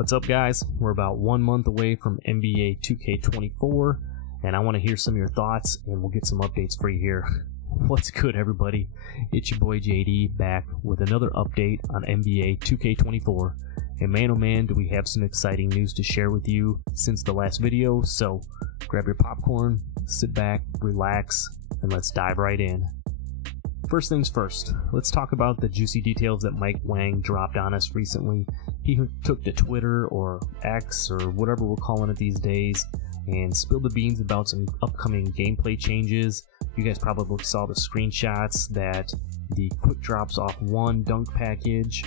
What's up, guys? We're about 1 month away from NBA 2K24, and I want to hear some of your thoughts, and we'll get some updates for you here. What's good, everybody? It's your boy JD back with another update on NBA 2K24, and man oh man, do we have some exciting news to share with you since the last video, so grab your popcorn, sit back, relax, and let's dive right in. First things first, let's talk about the juicy details that Mike Wang dropped on us recently. He took to Twitter or X or whatever we're calling it these days and spilled the beans about some upcoming gameplay changes. You guys probably saw the screenshots that the quick drops off one dunk package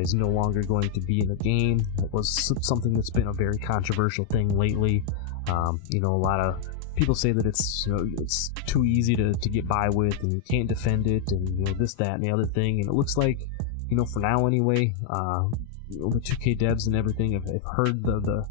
is no longer going to be in the game. That was something that's been a very controversial thing lately. A lot of people say that it's too easy to get by with, and you can't defend it, and this, that, and the other thing. And it looks like, for now anyway, the 2K devs and everything have heard the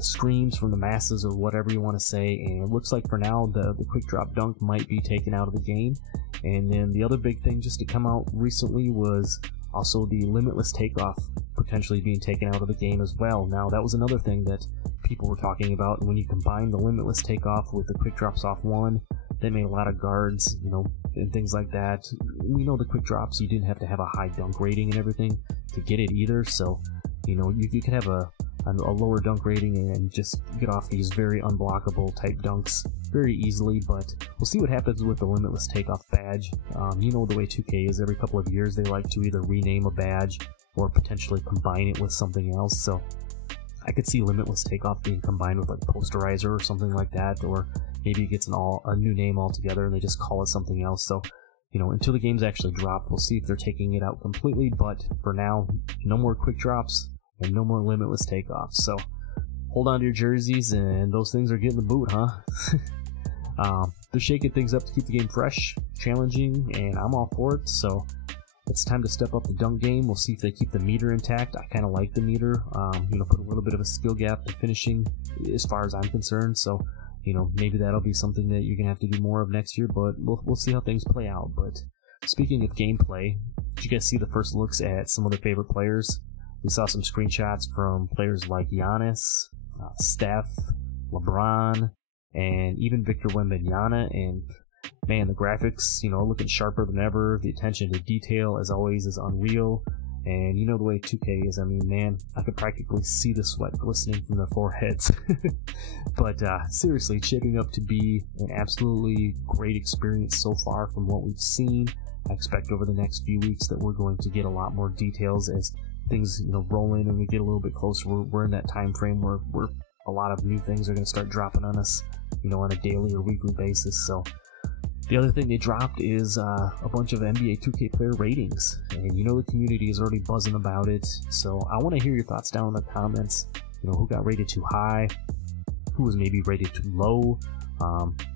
screams from the masses, or whatever you want to say, and it looks like for now the quick drop dunk might be taken out of the game. And then the other big thing just to come out recently was also the limitless takeoff potentially being taken out of the game as well. Now, that was another thing that people were talking about. When you combine the limitless takeoff with the quick drops off one, that made a lot of guards, and things like that. We know the quick drops, you didn't have to have a high dunk rating and everything to get it either, so you could have a lower dunk rating and just get off these very unblockable type dunks very easily. But we'll see what happens with the limitless takeoff badge. The way 2K is, every couple of years they like to either rename a badge or potentially combine it with something else. So I could see limitless takeoff being combined with like posterizer or something like that, or maybe it gets a new name altogether and they just call it something else. So until the game's actually dropped, we'll see if they're taking it out completely. But for now, no more quick drops and no more limitless takeoffs. So hold on to your jerseys, and those things are getting the boot, huh? They're shaking things up to keep the game fresh, challenging, and I'm all for it. So it's time to step up the dunk game. We'll see if they keep the meter intact. I kind of like the meter. Put a little bit of a skill gap to finishing as far as I'm concerned. So maybe that'll be something that you're gonna have to do more of next year. But we'll see how things play out. But speaking of gameplay, did you guys see the first looks at some of the favorite players? We saw some screenshots from players like Giannis, Steph, LeBron, and even Victor Wembanyama, and man, the graphics, looking sharper than ever. The attention to detail, as always, is unreal. And the way 2K is, man, I could practically see the sweat glistening from their foreheads. But seriously, it's shaping up to be an absolutely great experience so far from what we've seen. I expect over the next few weeks that we're going to get a lot more details as things roll in and we get a little bit closer. We're in that time frame where a lot of new things are going to start dropping on us, on a daily or weekly basis. So the other thing they dropped is a bunch of NBA 2K player ratings, and the community is already buzzing about it. So I want to hear your thoughts down in the comments. Who got rated too high, who was maybe rated too low.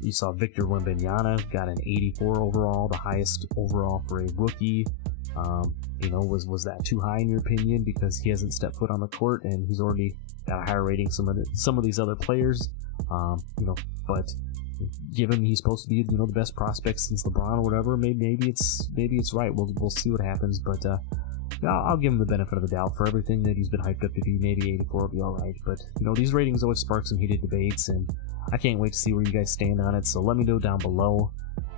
You saw Victor Wembanyama got an 84 overall, the highest overall for a rookie. Was that too high in your opinion because he hasn't stepped foot on the court and he's already got a higher rating than some of these other players? But given he's supposed to be the best prospect since LeBron or whatever, maybe it's right. We'll see what happens, but I'll give him the benefit of the doubt for everything that he's been hyped up to be. Maybe 84 will be all right, but these ratings always spark some heated debates, and I can't wait to see where you guys stand on it. So let me know down below.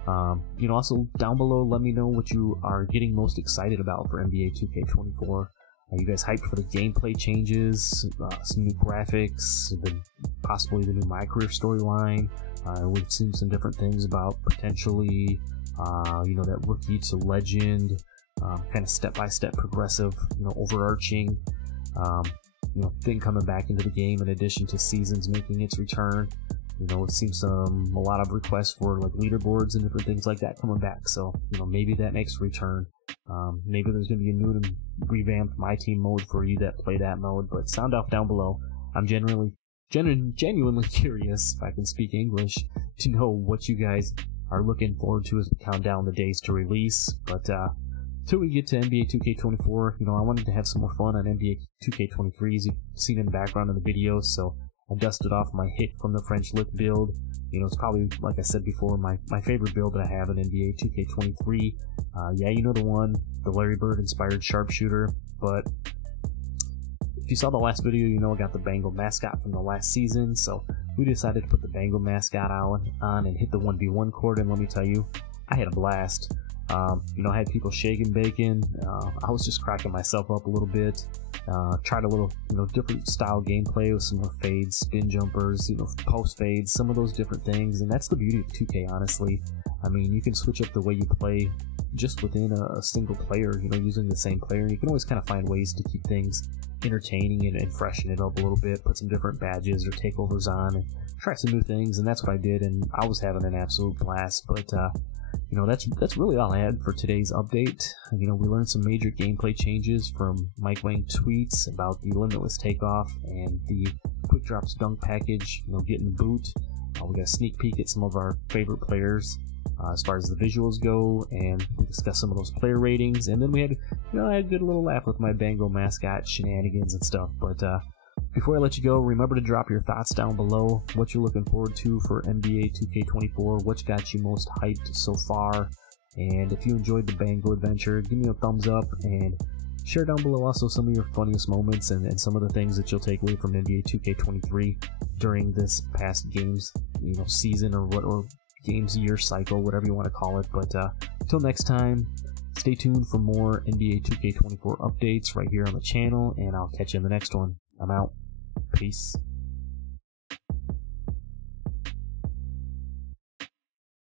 Also down below, let me know what you are getting most excited about for NBA 2K24. Are you guys hyped for the gameplay changes, some new graphics, possibly the new My Career storyline? We've seen some different things about potentially, that rookie to legend, kind of step-by-step progressive, overarching, thing coming back into the game in addition to seasons making its return. It seems a lot of requests for like leaderboards and different things like that coming back. So, maybe that makes a return. Maybe there's going to be a new and revamped My Team mode for you that play that mode. But sound off down below. I'm genuinely curious, if I can speak English, to know what you guys are looking forward to as we count down the days to release. But till we get to NBA 2K24, I wanted to have some more fun on NBA 2K23, as you've seen in the background of the video. So I dusted off my Hick from the French Lick build. It's probably, like I said before, my favorite build that I have in NBA 2K23. Yeah, the one, the Larry Bird inspired sharpshooter. But If you saw the last video, you know I got the Bango mascot from the last season, so we decided to put the Bango mascot on and hit the 1v1 court, and let me tell you, I had a blast. You know, I had people shaking, baking. I was just cracking myself up a little bit. Tried a little, you know, different style gameplay with some more fades, spin jumpers, you know, post fades, some of those different things. And that's the beauty of 2K, honestly. I mean, you can switch up the way you play just within a single player, you know, using the same player. You can always kind of find ways to keep things entertaining and freshen it up a little bit, put some different badges or takeovers on and try some new things. And that's what I did, and I was having an absolute blast. But you know, that's really all I had for today's update. You know, we learned some major gameplay changes from Mike Wang tweets about the limitless takeoff and the quick drops dunk package, you know, getting boot. We got a sneak peek at some of our favorite players as far as the visuals go, and we discussed some of those player ratings. And then we had, you know, I had a good little laugh with my Bango mascot shenanigans and stuff. But before I let you go, remember to drop your thoughts down below, what you're looking forward to for NBA 2K24, what's got you most hyped so far, and if you enjoyed the Bango adventure, give me a thumbs up, and share down below also some of your funniest moments and some of the things that you'll take away from NBA 2K23 during this past games, you know, season or games year cycle, whatever you want to call it. But until next time, stay tuned for more NBA 2K24 updates right here on the channel, and I'll catch you in the next one. I'm out. Peace.